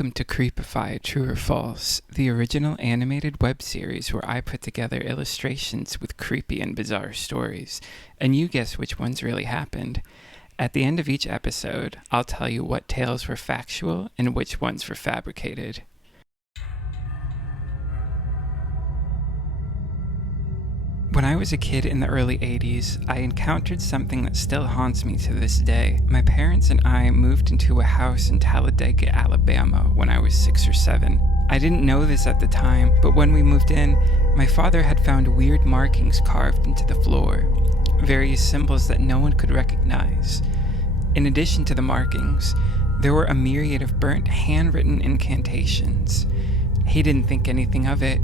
Welcome to Creepify, True or False, the original animated web series where I put together illustrations with creepy and bizarre stories, and you guess which ones really happened. At the end of each episode, I'll tell you what tales were factual and which ones were fabricated. When I was a kid in the early 80s, I encountered something that still haunts me to this day. My parents and I moved into a house in Talladega, Alabama when I was 6 or 7. I didn't know this at the time, but when we moved in, my father had found weird markings carved into the floor, various symbols that no one could recognize. In addition to the markings, there were a myriad of burnt handwritten incantations. He didn't think anything of it,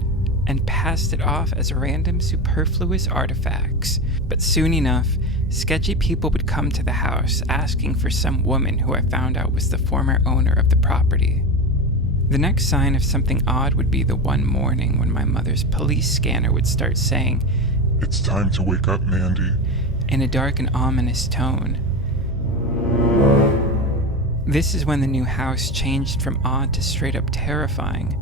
and passed it off as random superfluous artifacts. But soon enough, sketchy people would come to the house asking for some woman who I found out was the former owner of the property. The next sign of something odd would be the one morning when my mother's police scanner would start saying, "It's time to wake up, Mandy," in a dark and ominous tone. This is when the new house changed from odd to straight up terrifying.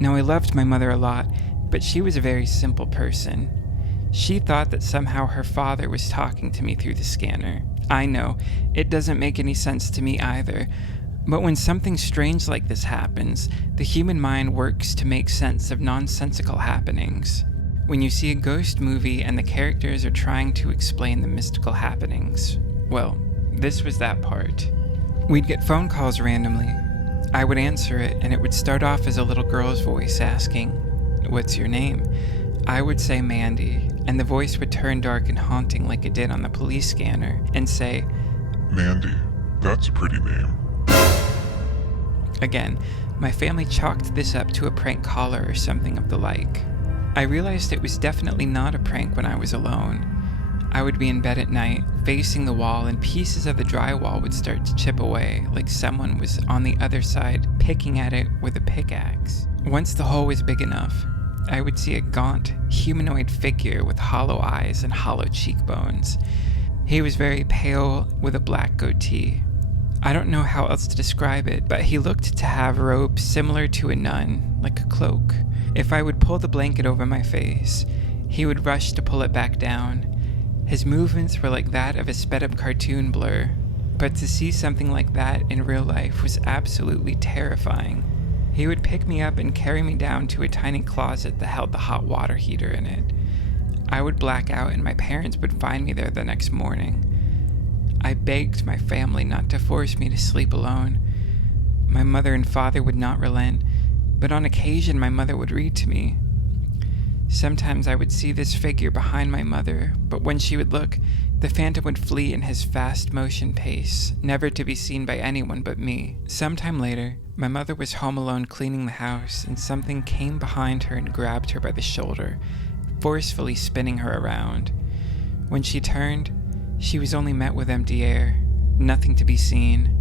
Now, I loved my mother a lot, but she was a very simple person. She thought that somehow her father was talking to me through the scanner. I know, it doesn't make any sense to me either, but when something strange like this happens, the human mind works to make sense of nonsensical happenings. When you see a ghost movie and the characters are trying to explain the mystical happenings, well, this was that part. We'd get phone calls randomly. I would answer it, and it would start off as a little girl's voice asking, "What's your name?" I would say Mandy, and the voice would turn dark and haunting like it did on the police scanner, and say, "Mandy, that's a pretty name." Again, my family chalked this up to a prank caller or something of the like. I realized it was definitely not a prank when I was alone. I would be in bed at night, facing the wall, and pieces of the drywall would start to chip away, like someone was on the other side picking at it with a pickaxe. Once the hole was big enough, I would see a gaunt, humanoid figure with hollow eyes and hollow cheekbones. He was very pale with a black goatee. I don't know how else to describe it, but he looked to have robes similar to a nun, like a cloak. If I would pull the blanket over my face, he would rush to pull it back down. His movements were like that of a sped-up cartoon blur, but to see something like that in real life was absolutely terrifying. He would pick me up and carry me down to a tiny closet that held the hot water heater in it. I would black out and my parents would find me there the next morning. I begged my family not to force me to sleep alone. My mother and father would not relent, but on occasion my mother would read to me. Sometimes I would see this figure behind my mother, but when she would look, the phantom would flee in his fast motion pace, never to be seen by anyone but me. Sometime later, my mother was home alone cleaning the house, and something came behind her and grabbed her by the shoulder, forcefully spinning her around. When she turned, she was only met with empty air, nothing to be seen.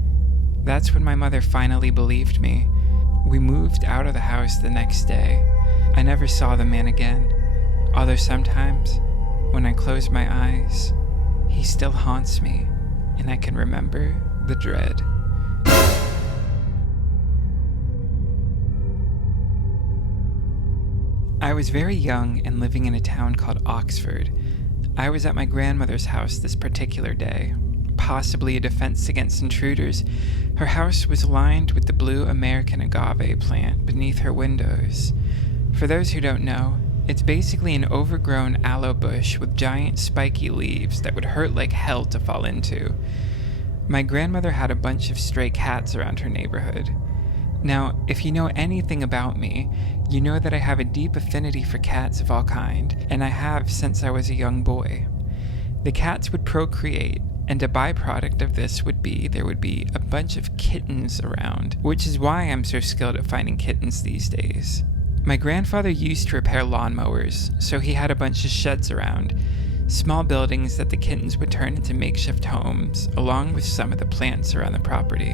That's when my mother finally believed me. We moved out of the house the next day. I never saw the man again, although sometimes, when I close my eyes, he still haunts me, and I can remember the dread. I was very young and living in a town called Oxford. I was at my grandmother's house this particular day, possibly a defense against intruders. Her house was lined with the blue American agave plant beneath her windows. For those who don't know, it's basically an overgrown aloe bush with giant spiky leaves that would hurt like hell to fall into. My grandmother had a bunch of stray cats around her neighborhood. Now, if you know anything about me, you know that I have a deep affinity for cats of all kind, and I have since I was a young boy. The cats would procreate, and a byproduct of this would be there would be a bunch of kittens around, which is why I'm so skilled at finding kittens these days. My grandfather used to repair lawnmowers, so he had a bunch of sheds around, small buildings that the kittens would turn into makeshift homes, along with some of the plants around the property.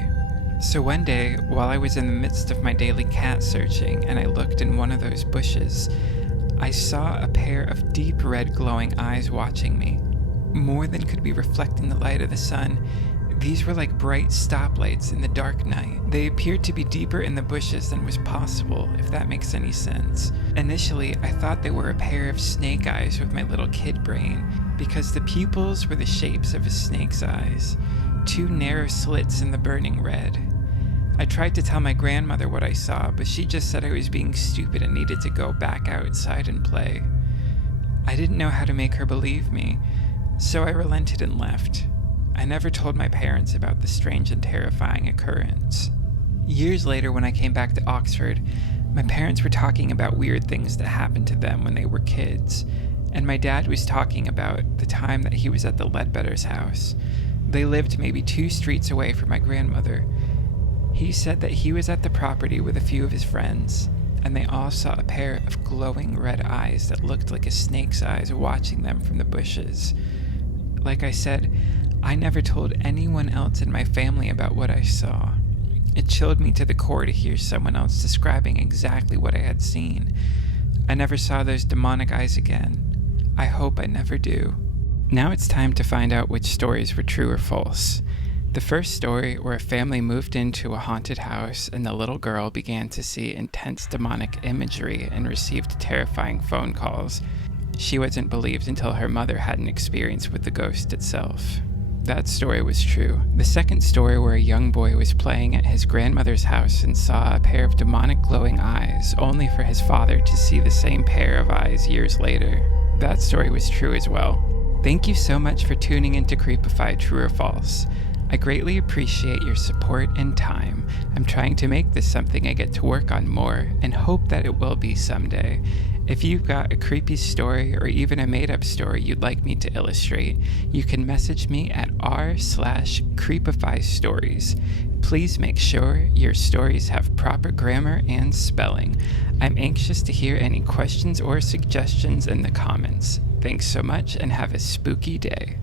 So one day, while I was in the midst of my daily cat searching and I looked in one of those bushes, I saw a pair of deep red glowing eyes watching me. More than could be reflecting the light of the sun, These were like bright stoplights in the dark night. They appeared to be deeper in the bushes than was possible, if that makes any sense. Initially, I thought they were a pair of snake eyes with my little kid brain, because the pupils were the shapes of a snake's eyes, two narrow slits in the burning red. I tried to tell my grandmother what I saw, but she just said I was being stupid and needed to go back outside and play. I didn't know how to make her believe me, so I relented and left. I never told my parents about the strange and terrifying occurrence. Years later, when I came back to Oxford, my parents were talking about weird things that happened to them when they were kids, and my dad was talking about the time that he was at the Ledbetter's house. They lived maybe 2 streets away from my grandmother. He said that he was at the property with a few of his friends, and they all saw a pair of glowing red eyes that looked like a snake's eyes watching them from the bushes. Like I said, I never told anyone else in my family about what I saw. It chilled me to the core to hear someone else describing exactly what I had seen. I never saw those demonic eyes again. I hope I never do. Now it's time to find out which stories were true or false. The first story, where a family moved into a haunted house and the little girl began to see intense demonic imagery and received terrifying phone calls. She wasn't believed until her mother had an experience with the ghost itself. That story was true. The second story, where a young boy was playing at his grandmother's house and saw a pair of demonic glowing eyes, only for his father to see the same pair of eyes years later. That story was true as well. Thank you so much for tuning into Creepify, True or False. I greatly appreciate your support and time. I'm trying to make this something I get to work on more, and hope that it will be someday. If you've got a creepy story or even a made-up story you'd like me to illustrate, you can message me at r/creepifystories. Please make sure your stories have proper grammar and spelling. I'm anxious to hear any questions or suggestions in the comments. Thanks so much and have a spooky day.